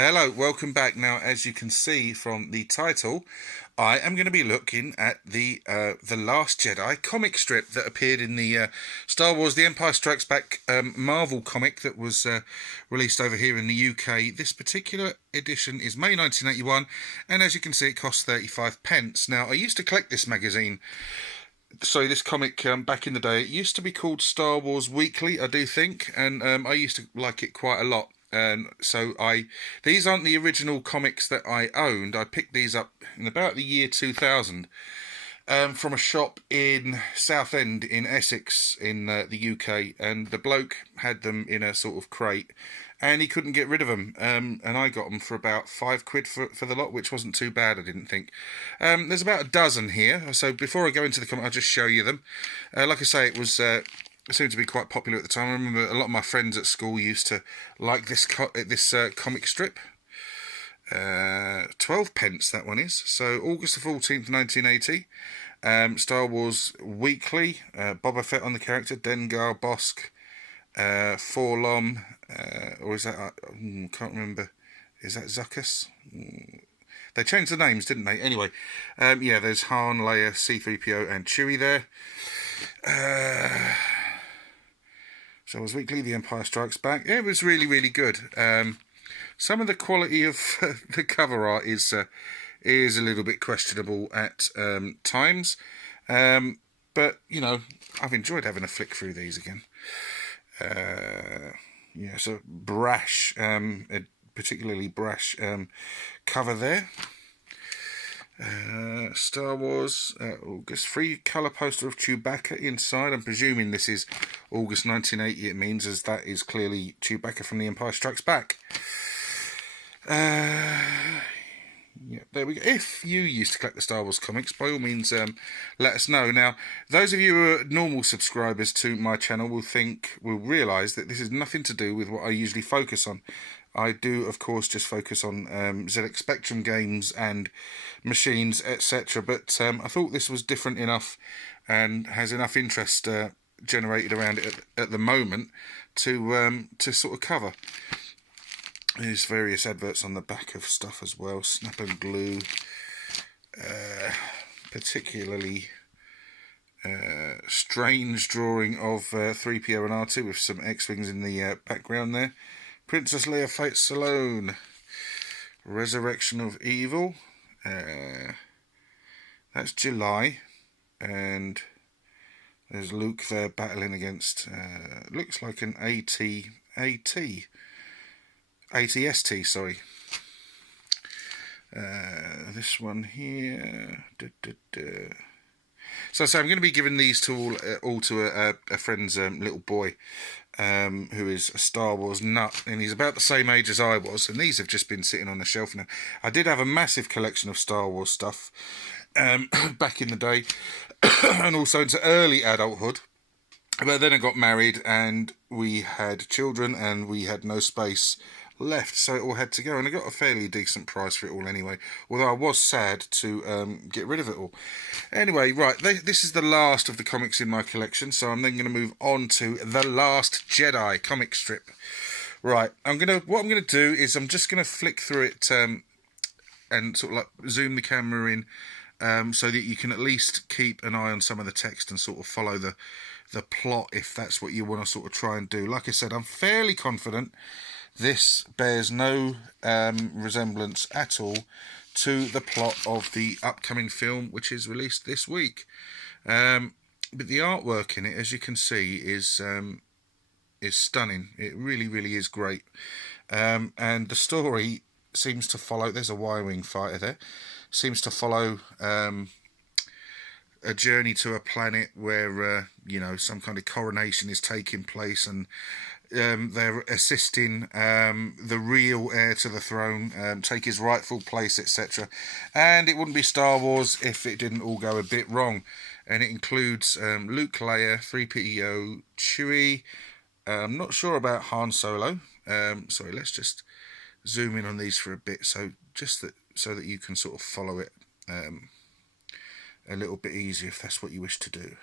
Hello, welcome back. Now, as you can see from the title, I am going to be looking at the Last Jedi comic strip that appeared in the Star Wars: The Empire Strikes Back Marvel comic that was released over here in the UK. This particular edition is May 1981, and as you can see, it costs 35 pence. Now, I used to collect this magazine. Sorry, this comic back in the day. It used to be called Star Wars Weekly, I do think, and I used to like it quite a lot. These aren't the original comics that I owned. I picked these up in about the year 2000 from a shop in Southend in Essex in the UK, and the bloke had them in a sort of crate, and he couldn't get rid of them. And I got them for about £5 for the lot, which wasn't too bad, I didn't think. There's about a dozen here, so before I go into the comic, I'll just show you them. Like I say, it was. It seemed to be quite popular at the time. I remember a lot of my friends at school used to like this comic strip. 12 pence that one is. So August the 14th, 1980. Star Wars Weekly. Boba Fett on the character. Dengar, Bosk, Forlom, or is that? Can't remember. Is that Zuckus? They changed the names, didn't they? Anyway, yeah, there's Han, Leia, C-3PO, and Chewie there. Star Wars Weekly, The Empire Strikes Back. It was really, really good. Some of the quality of the cover art is a little bit questionable at times. But, you know, I've enjoyed having a flick through these again. Yeah, so brash, a particularly brash cover there. Star Wars August, free colour poster of Chewbacca inside. I'm presuming this is August 1980, it means, as that is clearly Chewbacca from The Empire Strikes Back. Yeah, there we go. If you used to collect the Star Wars comics, by all means, let us know. Now, those of you who are normal subscribers to my channel will realise that this is nothing to do with what I usually focus on. I do, of course, just focus on ZX Spectrum games and machines, etc. But I thought this was different enough and has enough interest generated around it at the moment to sort of cover. There's various adverts on the back of stuff as well. Snap and glue. Particularly strange drawing of 3PO and R2 with some X-Wings in the background there. Princess Leia Fights Alone. Resurrection of Evil. That's July. And there's Luke there battling against, looks like an ATST, sorry. This one here. So I'm going to be giving these to all to a friend's little boy, who is a Star Wars nut, and he's about the same age as I was, and these have just been sitting on the shelf now. I did have a massive collection of Star Wars stuff back in the day, and also into early adulthood. But then I got married, and we had children, and we had no space left, so it all had to go, and I got a fairly decent price for it all anyway, although I was sad to get rid of it all. Anyway, right, this is the last of the comics in my collection, so I'm then going to move on to The Last Jedi comic strip. Right, what I'm going to do is I'm just going to flick through it and sort of like zoom the camera in so that you can at least keep an eye on some of the text and sort of follow the plot if that's what you want to sort of try and do. Like I said, I'm fairly confident this bears no resemblance at all to the plot of the upcoming film, which is released this week. But the artwork in it, as you can see, is stunning. It really, really is great. And the story seems to follow. There's a Y-wing fighter there. Seems to follow a journey to a planet where some kind of coronation is taking place, and they're assisting the real heir to the throne take his rightful place, etc. And it wouldn't be Star Wars if it didn't all go a bit wrong. And it includes Luke, Leia, 3PO, Chewie. I'm not sure about Han Solo. Sorry, let's just zoom in on these for a bit, so that you can sort of follow it a little bit easier if that's what you wish to do.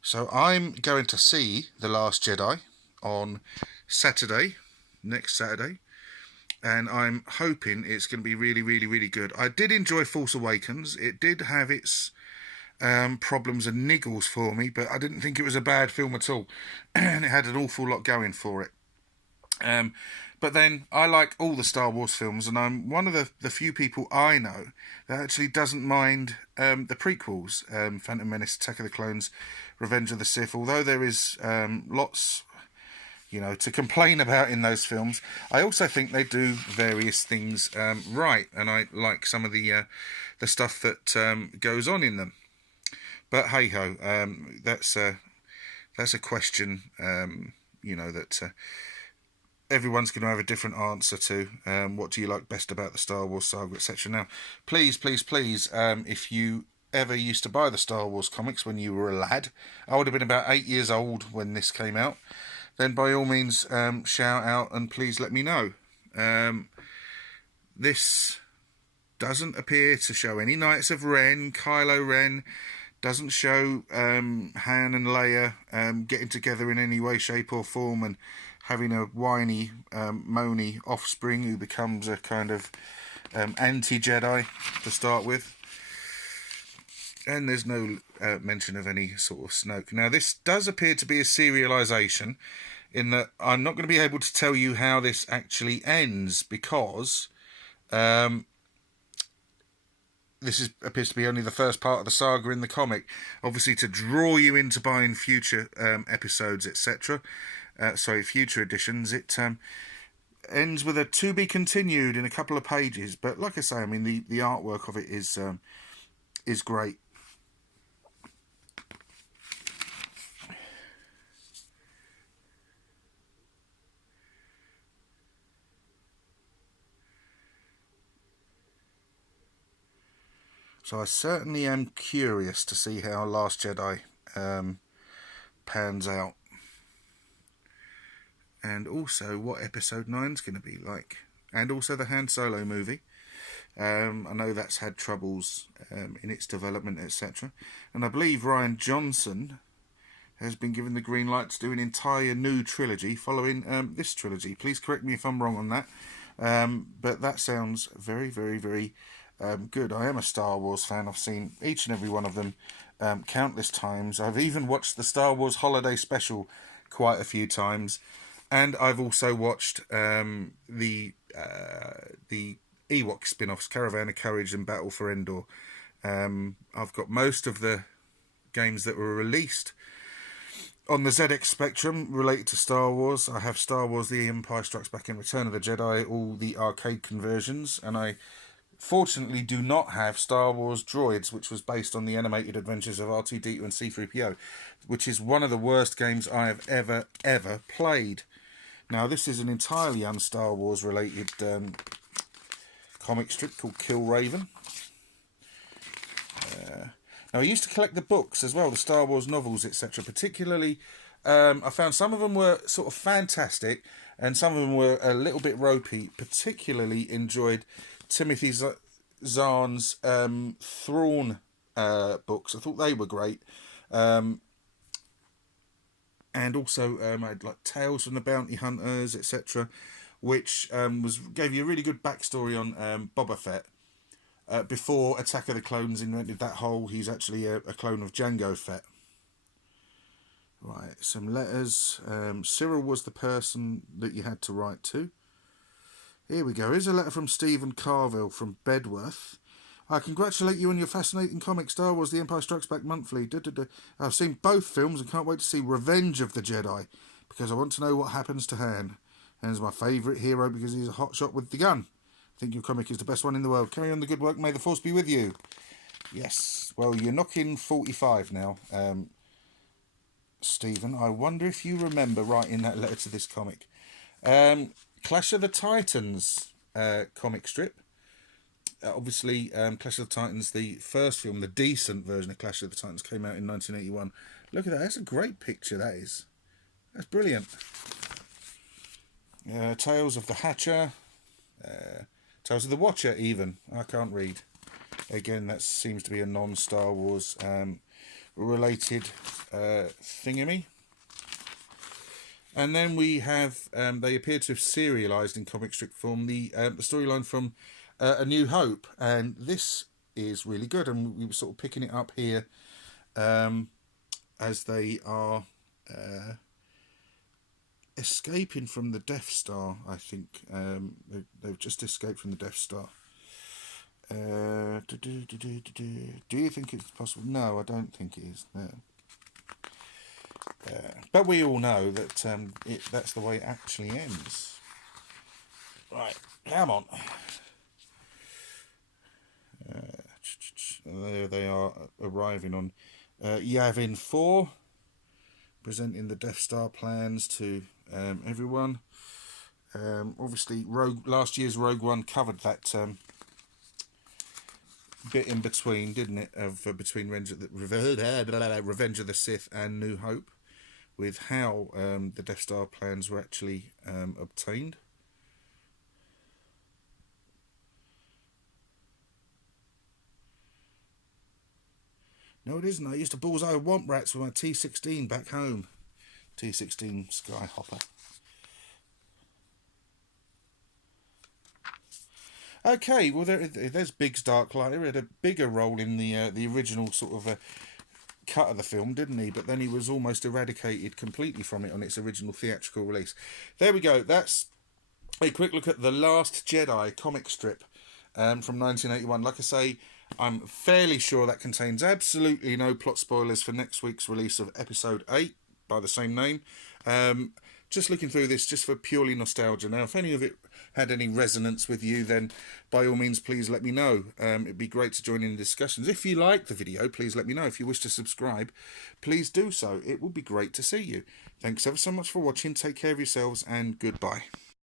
So I'm going to see The Last Jedi on Saturday, next Saturday, and I'm hoping it's going to be really, really, really good. I did enjoy Force Awakens. It did have its problems and niggles for me, but I didn't think it was a bad film at all, and it had an awful lot going for it. But then I like all the Star Wars films, and I'm one of the few people I know that actually doesn't mind the prequels, Phantom Menace, Attack of the Clones, Revenge of the Sith. Although there is lots, to complain about in those films, I also think they do various things right, and I like some of the stuff that goes on in them. But hey ho, that's a question, that everyone's going to have a different answer to. What do you like best about the Star Wars saga, etc. Now, please, please, please, if you ever used to buy the Star Wars comics when you were a lad, I would have been about 8 years old when this came out, then by all means shout out and please let me know. This doesn't appear to show any Knights of Ren, Kylo Ren, doesn't show Han and Leia getting together in any way, shape or form and having a whiny, moany offspring who becomes a kind of anti-Jedi to start with. And there's no mention of any sort of Snoke. Now, this does appear to be a serialization, in that I'm not going to be able to tell you how this actually ends, because this appears to be only the first part of the saga in the comic. Obviously, to draw you into buying future episodes, etc., future editions, it ends with a to be continued in a couple of pages. But like I say, I mean, the artwork of it is great. So I certainly am curious to see how Last Jedi pans out. And also what Episode 9 is going to be like. And also the Han Solo movie. I know that's had troubles in its development, etc. And I believe Rian Johnson has been given the green light to do an entire new trilogy following this trilogy. Please correct me if I'm wrong on that. But that sounds very, very, very good. I am a Star Wars fan. I've seen each and every one of them countless times. I've even watched the Star Wars Holiday Special quite a few times. And I've also watched the Ewok spin-offs, Caravan of Courage and Battle for Endor. I've got most of the games that were released on the ZX Spectrum related to Star Wars. I have Star Wars The Empire Strikes Back and Return of the Jedi, all the arcade conversions, and I fortunately do not have Star Wars Droids, which was based on the animated adventures of R2-D2 and C-3PO, which is one of the worst games I have ever played. Now, this is an entirely un-Star Wars related comic strip called Kill Raven. Now, I used to collect the books as well, the Star Wars novels, etc. Particularly, I found some of them were sort of fantastic, and some of them were a little bit ropey. Particularly enjoyed Timothy Zahn's Thrawn books. I thought they were great. And also I had like Tales from the Bounty Hunters, etc., which gave you a really good backstory on Boba Fett. Before Attack of the Clones invented that whole, he's actually a clone of Jango Fett. Right, some letters. Cyril was the person that you had to write to. Here we go. Here's a letter from Stephen Carville from Bedworth. I congratulate you on your fascinating comic, Star Wars The Empire Strikes Back Monthly. I've seen both films and can't wait to see Revenge of the Jedi, because I want to know what happens to Han. Han's my favourite hero because he's a hotshot with the gun. I think your comic is the best one in the world. Carry on the good work. May the Force be with you. Yes. Well, you're knocking 45 now, Stephen. I wonder if you remember writing that letter to this comic. Clash of the Titans comic strip. Obviously, Clash of the Titans, the first film, the decent version of Clash of the Titans, came out in 1981. Look at that. That's a great picture, that is. That's brilliant. Tales of the Hatcher. Tales of the Watcher, even. I can't read. Again, that seems to be a non-Star Wars related thingamy. And then we have, they appear to have serialised in comic strip form the storyline from A New Hope. And this is really good. And we were sort of picking it up here as they are escaping from the Death Star, I think. They've just escaped from the Death Star. Do you think it's possible? No, I don't think it is. No. But we all know that that's the way it actually ends. Right, come on. There they are, arriving on Yavin 4, presenting the Death Star plans to everyone. Obviously, last year's Rogue One covered that bit in between, didn't it? Of between Revenge of the Sith and New Hope, with how the Death Star plans were actually obtained. No, it isn't. I used to bullseye womp rats with my T16 back home. T16 Skyhopper. Okay, well there's Biggs Darklighter. He had a bigger role in the original sort of cut of the film, didn't he? But then he was almost eradicated completely from it on its original theatrical release. There we go. That's a quick look at the Last Jedi comic strip from 1981. Like I say, I'm fairly sure that contains absolutely no plot spoilers for next week's release of Episode 8 by the same name. Just looking through this just for purely nostalgia. Now, if any of it had any resonance with you, then by all means, please let me know. It'd be great to join in the discussions. If you like the video, please let me know. If you wish to subscribe, please do so. It would be great to see you. Thanks ever so much for watching. Take care of yourselves and goodbye.